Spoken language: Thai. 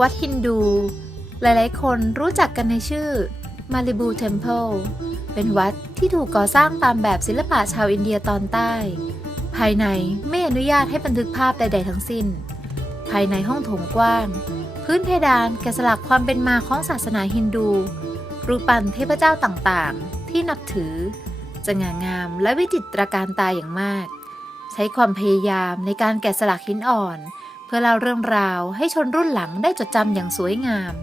วัดฮินดู หลายๆ คนรู้จักกันในชื่อมาริบูเทมเพลเป็นวัดที่ถูกก่อสร้างตามแบบศิลปะชาวอินเดียตอนใต้ ภายในไม่อนุญาตให้บันทึกภาพใด ๆ ทั้งสิ้น ภายในห้องโถงกว้าง พื้นเพดานแกะสลักความเป็นมาของศาสนาฮินดู รูปปั้นเทพเจ้าต่างๆ ที่นับถือจะงางามและวิจิตรการตาอย่างมาก ใช้ความพยายามในการแกะสลักหินอ่อน พื่อเล่าเรื่องราวให้ชนรุ่นหลังได้จดจำอย่างสวยงาม